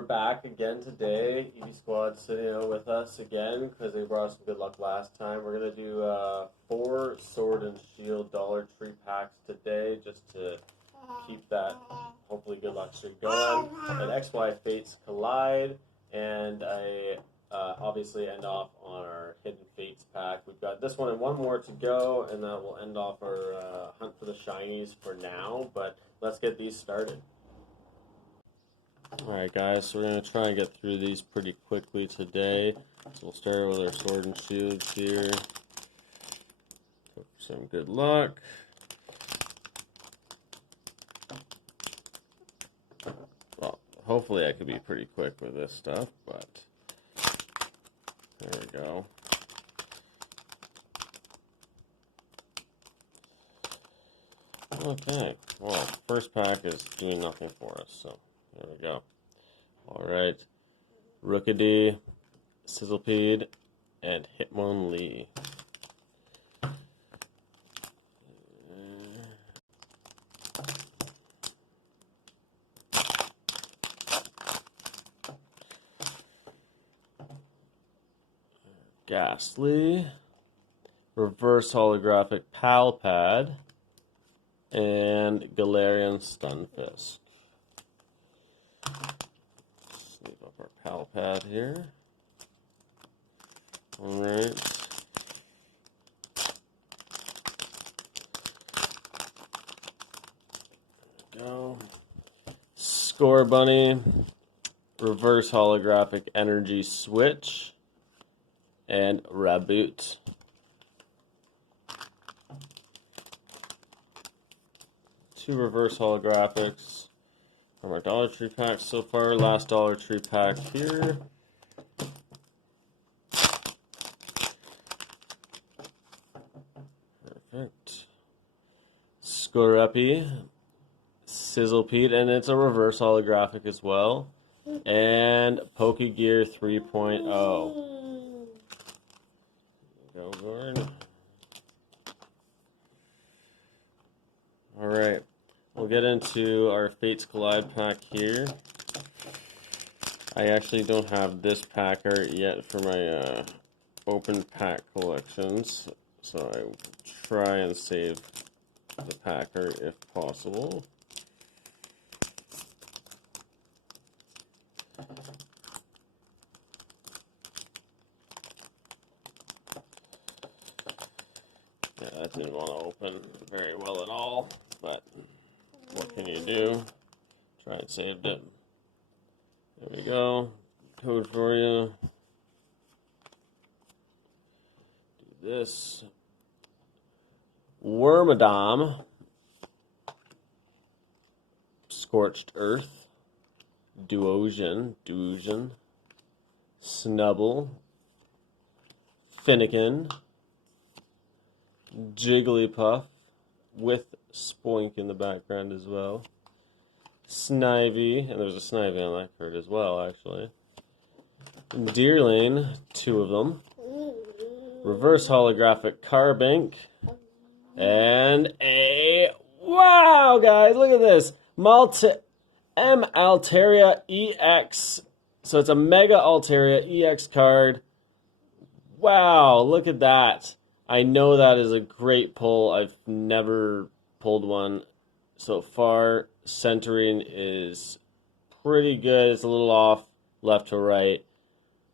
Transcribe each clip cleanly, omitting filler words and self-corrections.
we're back again today. EV Squad sitting out with us again because they brought us some good luck last time. We're going to do 4 Sword and Shield Dollar Tree packs today just to keep that hopefully good luck streak going. And XY Fates Collide, and I obviously end off on our Hidden Fates pack. We've got this one and one more to go, and that will end off our hunt for the shinies for now, but let's get these started. Alright guys, so we're going to try and get through these pretty quickly today. So we'll start with our Sword and Shields here. Hope for some good luck. Well, hopefully I could be pretty quick with this stuff, but there we go. Okay, well, first pack is doing nothing for us, so there we go. Alright, Rookidee, Sizzlipede, and Hitmonlee. Ghastly, Reverse Holographic Palpad, and Galarian Stunfisk. Sleeve up our Palpad here. Alright. There we go. Scorbunny, Reverse Holographic Energy Switch, and Raboot. Two reverse holographics from our Dollar Tree pack so far. Last Dollar Tree pack here. Perfect. Skorupi, Sizzlipede, and it's a reverse holographic as well. And Pokegear 3.0. Go, Gord. Alright, we'll get into our Fates Collide pack here. I actually don't have this pack art yet for my open pack collections, so I will try and save the pack art if possible. Yeah, that didn't want to open very well at all, but what can you do? Try and save it. There we go. Code for you. Do this. Wormadam. Scorched Earth. Duosion. Snubble. Finnegan. Jigglypuff with Spoink in the background as well. Snivy, and there's a Snivy on that card as well, actually. Deerling, 2 of them. Reverse holographic Carbink. And a... Wow, guys, look at this! Altaria EX. So it's a Mega Altaria EX card. Wow, look at that. I know that is a great pull. I've never pulled one so far. Centering is pretty good. It's a little off left to right.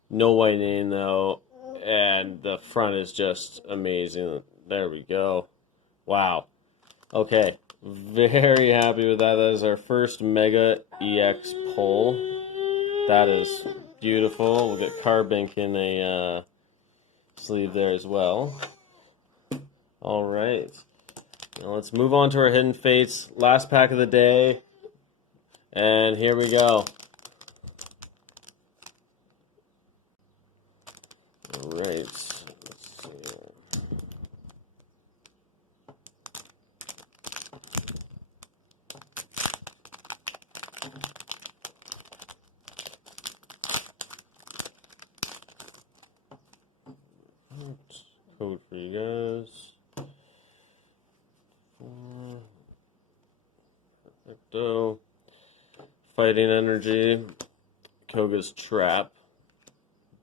No whitening though. And the front is just amazing. There we go. Wow. Okay. Very happy with that. That is our first Mega EX pull. That is beautiful. We'll get Carbink in a sleeve there as well. Alright, now let's move on to our Hidden Fates, last pack of the day, and here we go. Alright, let's see. Code for you guys. Perfecto. Fighting Energy, Koga's Trap,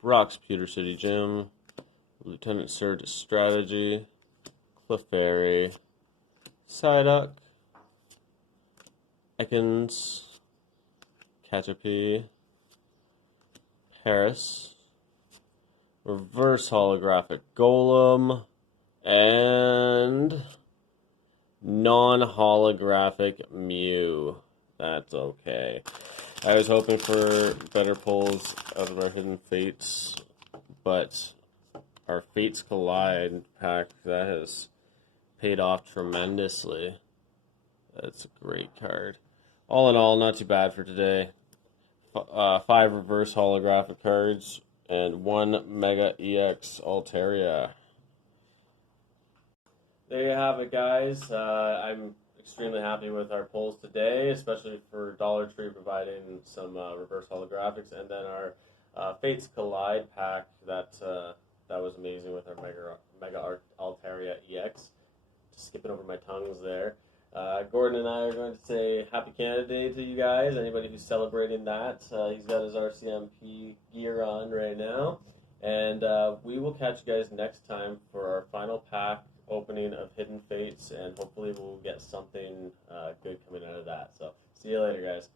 Brock's Pewter City Gym, Lieutenant Surge's Strategy, Clefairy, Psyduck, Ekans, Caterpie, Paris, Reverse Holographic Golem, and non-holographic Mew. That's okay. I was hoping for better pulls out of our Hidden Fates, but our Fates Collide pack, that has paid off tremendously. That's a great card. All in all, not too bad for today. 5 reverse holographic cards and 1 Mega EX Altaria. There you have it, guys. I'm extremely happy with our pulls today, especially for Dollar Tree providing some reverse holographics, and then our Fates Collide pack that was amazing with our Mega Altaria EX. Just skipping over my tongues there. Gordon and I are going to say Happy Canada Day to you guys. Anybody who's celebrating that, he's got his RCMP gear on right now. And we will catch you guys next time for our final pack opening of Hidden Fates, and hopefully we'll get something good coming out of that. So, see you later, guys.